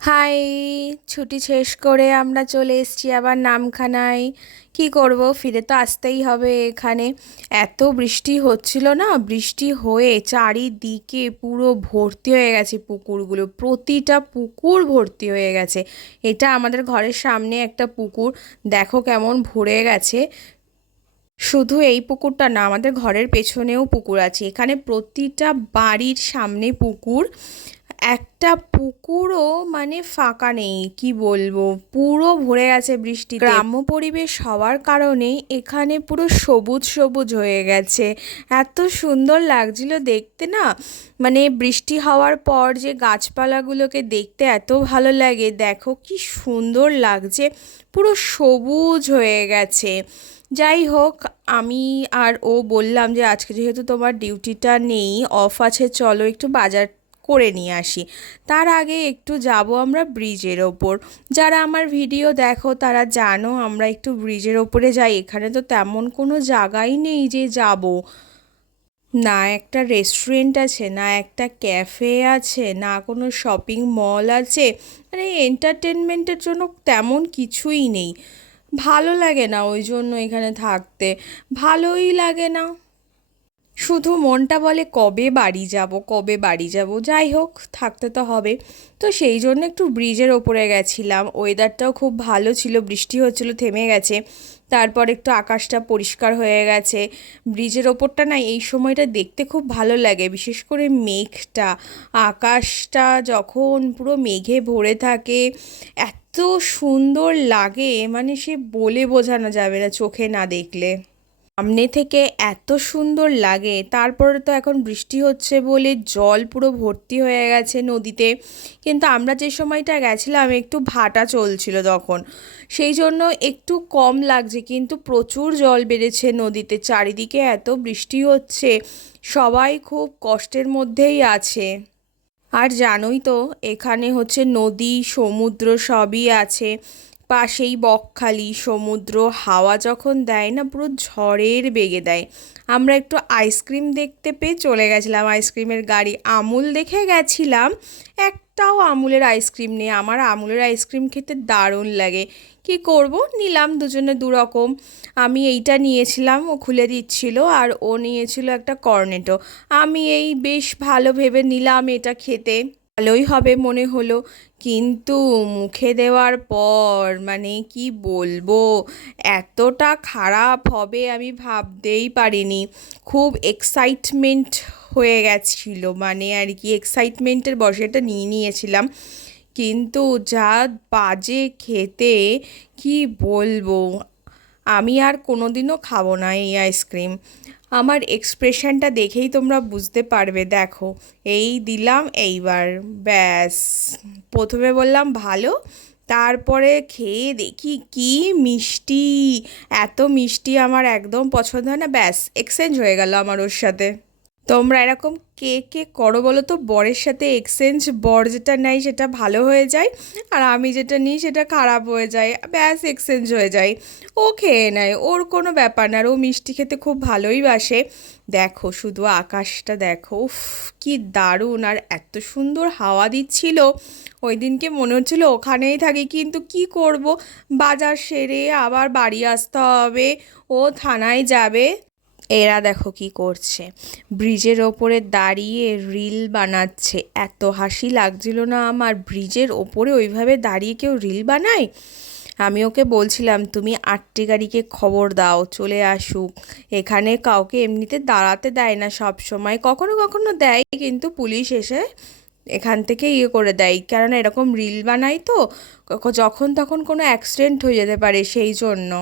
High, ছুটি শেষ করে আমরা চলে এসেছি আবার নামখানায়। কি করব? ফিরে তো আসতেই হবে এখানে। এত বৃষ্টি হচ্ছিল না? বৃষ্টি হয়ে চারিদিকে পুরো ভর্তি হয়ে গেছে পুকুরগুলো। প্রতিটা পুকুর ভর্তি হয়ে গেছে। এটা আমাদের ঘরের সামনে একটা পুকুর। দেখো কেমন ভরে গেছে। শুধু এই পুকুরটা না, আমাদের ঘরের পেছনেও পুকুর আছে। এখানে প্রতিটা বাড়ির সামনে পুকুর। একটা পুকুরও মানে ফাঁকা নেই কি বলব? পুরো ভরে গেছে বৃষ্টি গ্রাম্য পরিবেশ হওয়ার কারণে এখানে পুরো সবুজ সবুজ হয়ে গেছে। এত সুন্দর লাগছিল দেখতে না? মানে বৃষ্টি হওয়ার পর যে গাছপালাগুলোকে দেখতে এত ভালো লাগে দেখো কি সুন্দর লাগছে। পুরো সবুজ হয়ে গেছে। যাই হোক আমি আর ও বললাম যে আজকে যেহেতু তোমার ডিউটিটা নেই অফ আছে চলো একটু বাজার করে নিয়ে আসি। তার আগে একটু যাব আমরা ব্রিজের ওপর। যারা আমার ভিডিও দেখো, তারা জানো আমরা একটু ব্রিজের ওপরে যাই। এখানে তো তেমন কোনো জায়গাই নেই যে যাব। না একটা রেস্টুরেন্ট আছে, না একটা ক্যাফে আছে, না কোনো শপিং মল আছে। মানে এন্টারটেনমেন্টের জন্য তেমন কিছুই নেই। ভালো লাগে না ওই জন্য এখানে থাকতে। ভালোই লাগে না। শুধু মনটা বলে কবে বাড়ি যাব, কবে বাড়ি যাব, যাই হোক, থাকতে তো হবে। তো সেই জন্য একটু ব্রিজের ওপরে গেছিলাম। ওয়েদারটাও খুব ভালো ছিল, বৃষ্টি হচ্ছিল, থেমে গেছে। তারপর একটু আকাশটা পরিষ্কার হয়ে গেছে। ব্রিজের ওপরটা না, এই সময়টা দেখতে খুব ভালো লাগে। বিশেষ করে মেঘটা, আকাশটা যখন পুরো মেঘে ভরে থাকে, এত সুন্দর লাগে। মানে সে বলে বোঝানো যাবে না, চোখে না দেখলে। সামনে থেকে এত সুন্দর লাগে। তারপরে তো এখন বৃষ্টি হচ্ছে বলে জল পুরো ভর্তি হয়ে গেছে নদীতে। কিন্তু আমরা যে সময়টা গেছিলাম, একটু ভাটা চলছিল তখন। সেই জন্য একটু কম লাগছে, কিন্তু প্রচুর জল বেড়েছে নদীতে। চারিদিকে এত বৃষ্টি হচ্ছে, সবাই খুব কষ্টের মধ্যেই আছে। আর জানোই তো, এখানে হচ্ছে নদী, সমুদ্র সবই আছে। পাশেই বকখালি, সমুদ্র, হাওয়া যখন দেয় না, পুরো ঝড়ের বেগে দেয়। আমরা একটু আইসক্রিম দেখতে পেয়ে চলে গেছিলাম আইসক্রিমের গাড়ি। আমুল দেখে গেছিলাম, একটাও আমুলের আইসক্রিম নেই। আমার আমুলের আইসক্রিম খেতে দারুণ লাগে। কি করব? নিলাম দুজনে দু রকম আমি এইটা নিয়েছিলাম, ও খুলে দিচ্ছিল আর ও নিয়েছিল একটা কর্নেটো। আমি এই বেশ ভালো ভেবে নিলাম এটা খেতে। ভালোই হবে মনে হলো। কিন্তু মুখে দেওয়ার পর মানে কি বলব, এতটা খারাপ হবে আমি ভাবতেই পারিনি। খুব এক্সাইটমেন্ট হয়ে গেছিল মানে আর কি এক্সাইটমেন্টের বসে এটা নিয়ে নিয়েছিলাম। কিন্তু যা বাজে খেতে, কি বলব, আমি আর কোনোদিনও খাব না এই আইসক্রিম আমার এক্সপ্রেশনটা দেখেই তোমরা বুঝতে পারবে, দেখো। এই দিলাম, এইবার, ব্যাস। প্রথমে বললাম, ভালো। তারপরে খেয়ে দেখি কি মিষ্টি। এত মিষ্টি আমার একদম পছন্দ হয় না, ব্যাস এক্সচেঞ্জ হয়ে গেল আমার ওর সাথে। তোমরা এরকম কে কে করো বলো তো? বরের সাথে এক্সচেঞ্জ বর যেটা নেয় সেটা ভালো হয়ে যায় আর আমি যেটা নিই সেটা খারাপ হয়ে যায়। ব্যাস এক্সচেঞ্জ হয়ে যায়। ও খেয়ে নেয়, ওর কোনো ব্যাপার না আর ও মিষ্টি খেতে খুব ভালোই বাসে। দেখো শুধু আকাশটা দেখো, উফ কি দারুণ আর এত সুন্দর হাওয়া দিচ্ছিল। ওই দিনকে মনে হচ্ছিল ওখানেই থাকি, কিন্তু কি করব? বাজার সেরে আবার বাড়ি আসতে হবে। ও থানায় যাবে। এরা দেখো কি করছে। ব্রিজের ওপরে দাঁড়িয়ে রিল বানাচ্ছে। এত হাসি লাগছিল না আমার। ব্রিজের ওপরে ওইভাবে দাঁড়িয়ে কেউ রিল বানায়? আমি ওকে বলছিলাম, তুমি আটটি গাড়িকে খবর দাও, চলে আসুক। এখানে কাউকে এমনিতে দাঁড়াতে দেয় না, সব সময় কখনো কখনো দেয়, কিন্তু পুলিশ এসে এখান থেকে ইয়ে করে দেয়। কেননা এরকম রিল বানাই তো যখন তখন কোনো অ্যাক্সিডেন্ট হয়ে যেতে পারে সেই জন্য।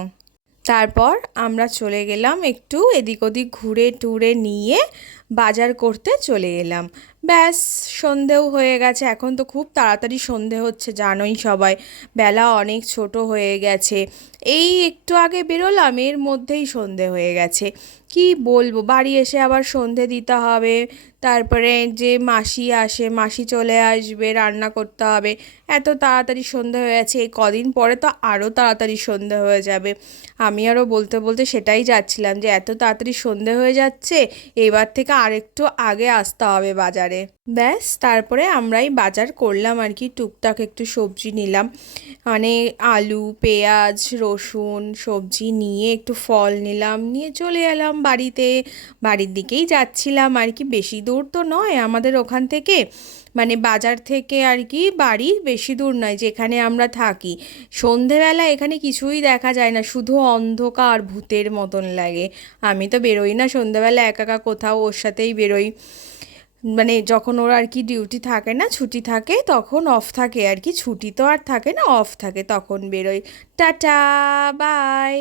তারপর আমরা চলে গেলাম একটু এদিক ওদিক ঘুরে টুরে নিয়ে বাজার করতে চলে এলাম। ব্যাস, সন্ধেও হয়ে গেছে। এখন তো খুব তাড়াতাড়ি সন্ধে হচ্ছে, জানোই সবাই। বেলা অনেক ছোট হয়ে গেছে। এই একটু আগে বেরোলাম, এর মধ্যেই সন্ধে হয়ে গেছে। কি বলব, বাড়ি এসে আবার সন্ধে দিতে হবে। তারপরে যে মাসি আসে, মাসি চলে আসবে, রান্না করতে হবে। এত তাড়াতাড়ি সন্ধে হয়ে গেছে, এই কদিন পরে তো আরও তাড়াতাড়ি সন্ধে হয়ে যাবে। আমি আরও বলতে বলতে সেটাই যাচ্ছিলাম যে, এত তাড়াতাড়ি সন্ধে হয়ে যাচ্ছে, এবার থেকে আরেকটু আগে আসতে হবে বাজারে। ব্যাস, তারপরে আমরাই বাজার করলাম আর কি। টুকটাক একটু সবজি নিলাম। মানে আলু, পেঁয়াজ, রসুন সবজি নিয়ে একটু ফল নিলাম। নিয়ে চলে এলাম বাড়িতে। বাড়ির দিকেই যাচ্ছিলাম আর কি। বেশি দূর তো নয়। আমাদের ওখান থেকে মানে বাজার থেকে আর কি বাড়ি বেশি দূর নয়, যেখানে আমরা থাকি। সন্ধেবেলা এখানে কিছুই দেখা যায় না। শুধু অন্ধকার ভূতের মতন লাগে। আমি তো বেরোই না সন্ধেবেলা। একা একা কোথাও ওর সাথেই বেরোই। মানে যখন ওর আর কি ডিউটি থাকে না, ছুটি থাকে, তখন অফ থাকে আর কি। ছুটি তো আর থাকে না অফ থাকে। তখন বেরোয়। Tata bye